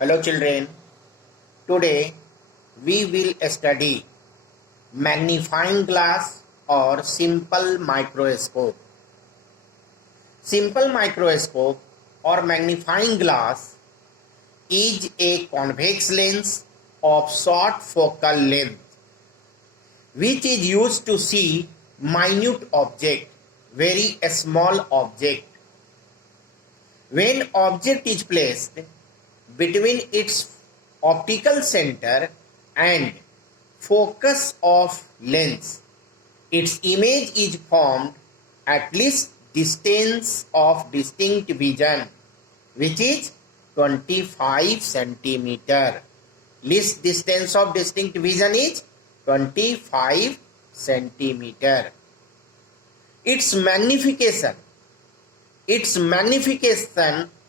Hello children, today we will study magnifying glass or simple microscope. Simple microscope or magnifying glass is a convex lens of short focal length which is used to see minute object, very small object. When object is placed between its optical center and focus of lens, its image is formed at least distance of distinct vision, which is 25 centimeter. Least distance of distinct vision is 25 centimeter. Its magnification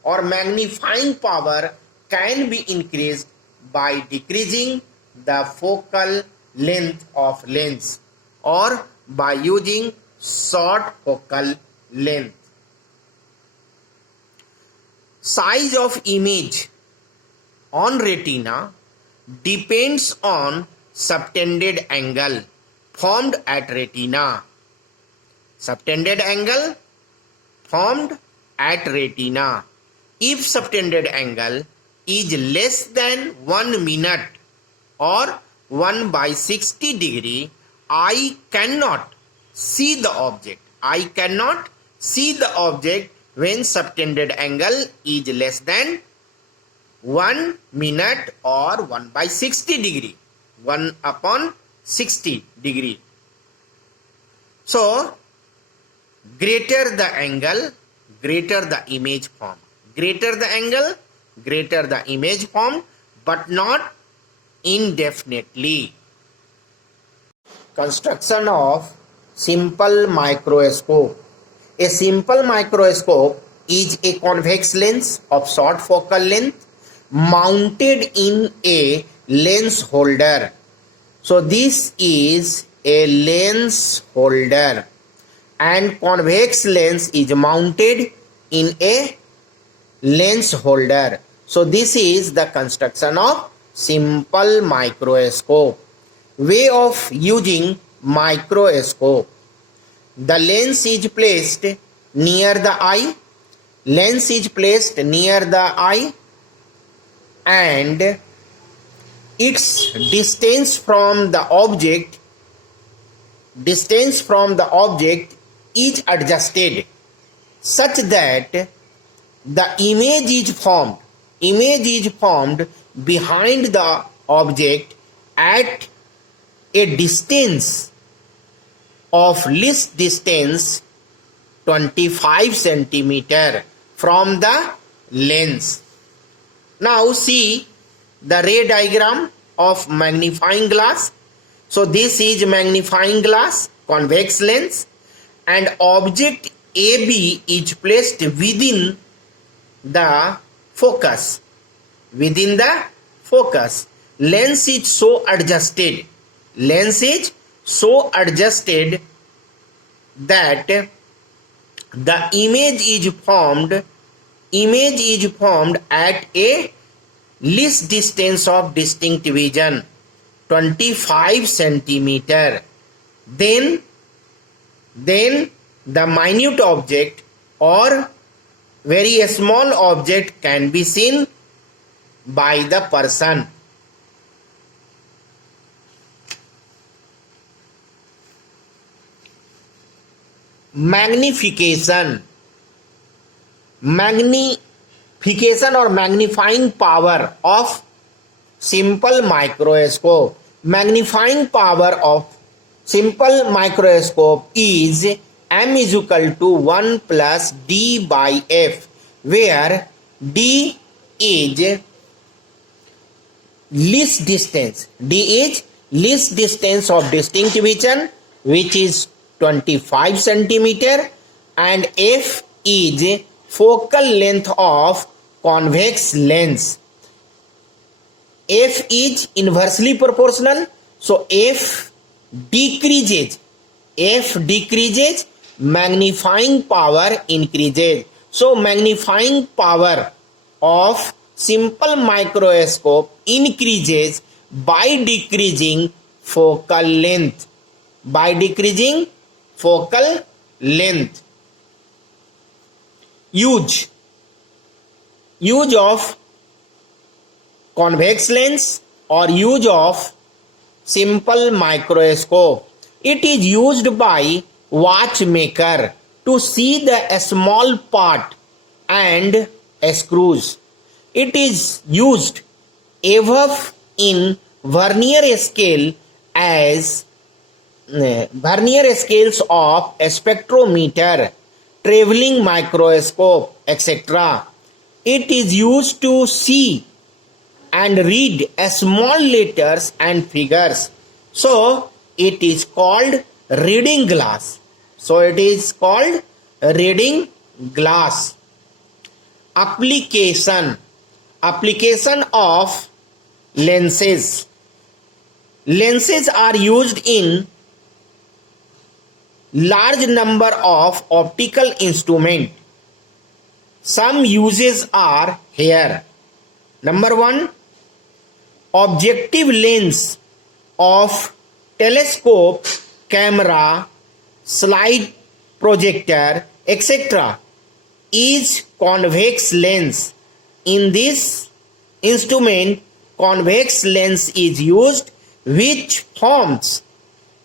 or magnifying power can be increased by decreasing the focal length of lens or by using short focal length. Size of image on retina depends on subtended angle formed at retina. Subtended angle formed at retina. If subtended angle is less than 1 minute or 1/60 degree, I cannot see the object. I cannot see the object when subtended angle is less than 1 minute or 1/60 degree. 1/60 degree. So, greater the angle, greater the image form. Greater the angle, greater the image form, but not indefinitely. Construction of simple microscope. A simple microscope is a convex lens of short focal length mounted in a lens holder. So this is a lens holder and convex lens is mounted in a lens holder. So this is the construction of simple microscope. Way of using microscope. The lens is placed near the eye. Lens is placed near the eye and its distance from the object is adjusted such that the image is formed behind the object at a distance of least distance 25 centimeter from the lens. Now see the ray diagram of magnifying glass. So this is magnifying glass, convex lens, and object AB is placed within the focus. Within the focus, lens is so adjusted. Lens is so adjusted that the image is formed at a least distance of distinct vision, 25 centimeter. Then the minute object or very small object can be seen by the person. Magnification or magnifying power of simple microscope. Magnifying power of simple microscope is m is equal to 1 plus d by f, where d is least distance. D is least distance of distinct vision, which is 25 centimeter, and f is focal length of convex lens. F is inversely proportional, so f decreases, magnifying power increases. So magnifying power of simple microscope increases by decreasing focal length. By decreasing focal length. Use of convex lens or use of simple microscope. It is used by watchmaker to see the small part and screws. It is used above in vernier scale as vernier scales of spectrometer, traveling microscope, etc. It is used to see and read small letters and figures. So it is called reading glass. So it is called reading glass. Application of lenses. Lenses are used in large number of optical instruments. Some uses are here. Number 1, objective lens of telescope, camera, slide projector, etc. is convex lens. In this instrument, convex lens is used, which forms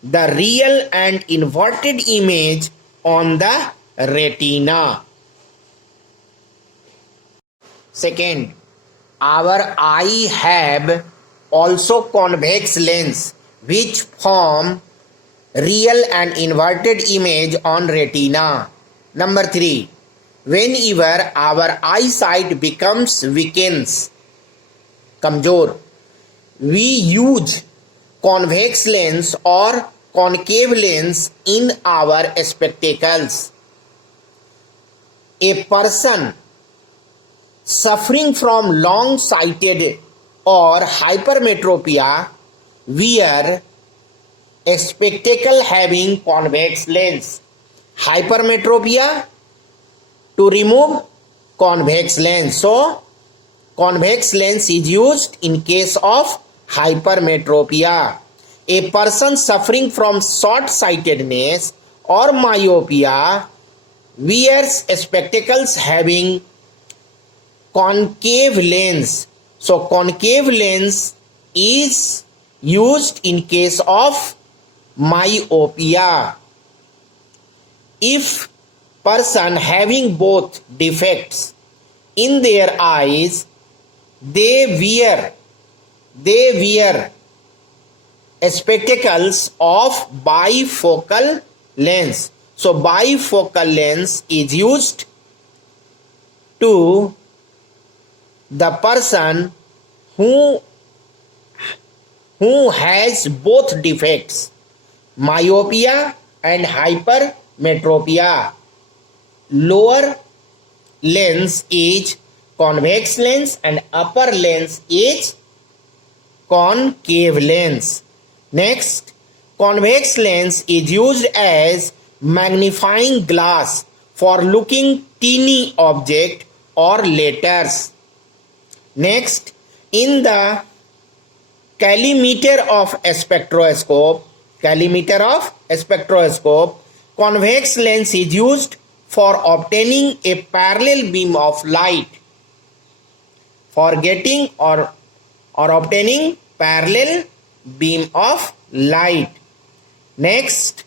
the real and inverted image on the retina. Second, our eye have also convex lens which form real and inverted image on retina. Number 3, whenever our eyesight becomes weakens, kamjor, we use convex lens or concave lens in our spectacles. A person suffering from long-sighted or hypermetropia wear a spectacle having convex lens. Hypermetropia, to remove convex lens. So convex lens is used in case of hypermetropia. A person suffering from short-sightedness or myopia wears spectacles having concave lens. So concave lens is used in case of myopia. If person having both defects in their eyes, they wear spectacles of bifocal lens. So bifocal lens is used to the person who has both defects, myopia and hypermetropia. Lower lens is convex lens and upper lens is concave lens. Next, convex lens is used as magnifying glass for looking teeny object or letters. Next, in the collimator of spectroscope, convex lens is used for obtaining a parallel beam of light. For getting or obtaining parallel beam of light. Next,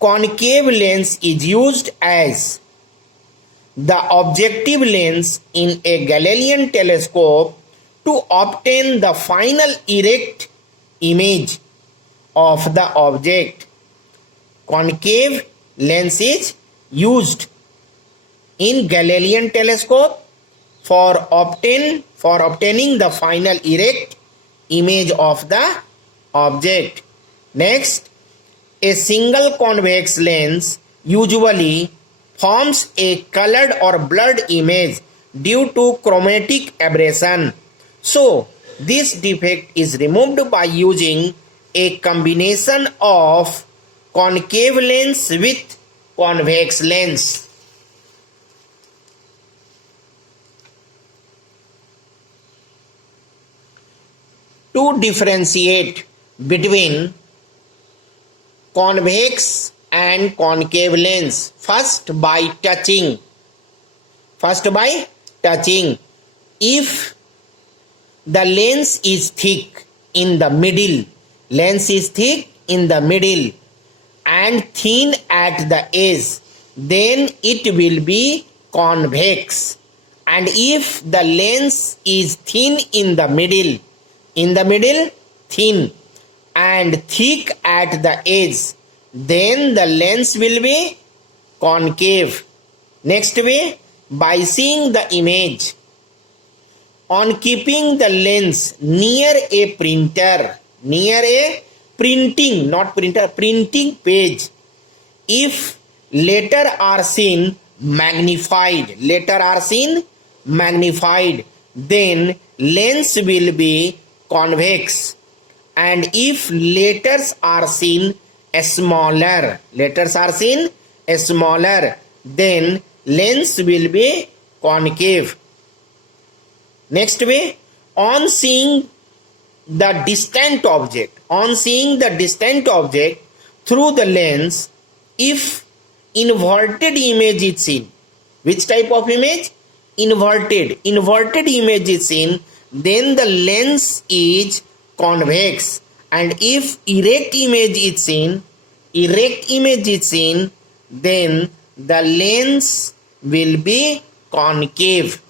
concave lens is used as the objective lens in a Galilean telescope to obtain the final erect image of the object. Concave lens is used in Galilean telescope for obtaining the final erect image of the object. Next, a single convex lens usually forms a colored or blurred image due to chromatic aberration. So, this defect is removed by using a combination of concave lens with convex lens. to differentiate between convex and concave lens. First by touching. If the lens is thick in the middle, and thin at the edge, then it will be convex. And if the lens is thin in the middle, thin, and thick at the edge, then the lens will be concave. Next way, by seeing the image, on keeping the lens near a printing page, if letter are seen magnified, then lens will be convex. And if letters are seen smaller, then lens will be concave. Next way, on seeing the distant object through the lens, if inverted image is seen, which type of image? Inverted image is seen, then the lens is convex. And if erect image is seen, then the lens will be concave.